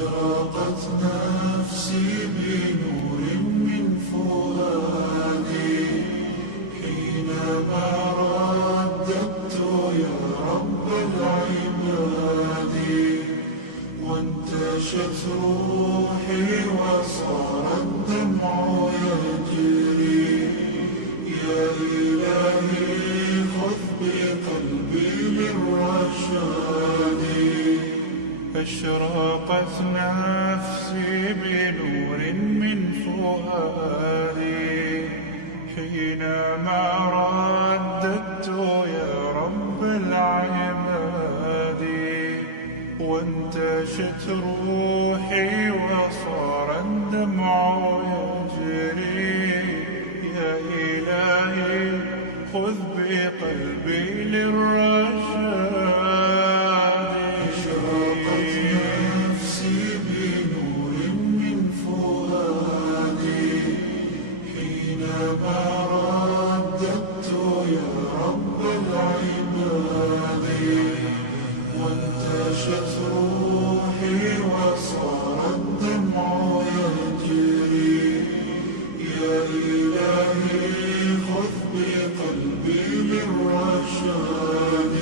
أشرقت نفسي بنور من فؤادي حينما رددت يا رب العباد، وانتشت روحي وصار الدمع يجري. يا إلهي خذ بقلبي للرشاد. أشرقت نفسي بنور من فؤادي حينما رددت يا رب العباد، وانتشت روحي وصار الدمع يجري. يا إلهي خذ بقلبي للرشاد. وانتشت روحي وصار الدمع يجري. يا إلهي خذ بقلبي للرشاد.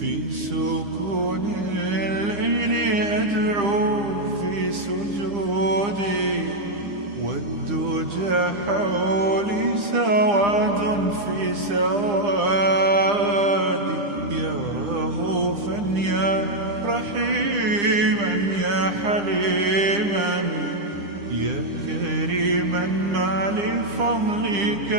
في سكون الليل أدعو في سجودي، والدجى حولي سواد في سوادي. يا رؤوفا يا رحيما يا حليما، يا كريما ما لفضلك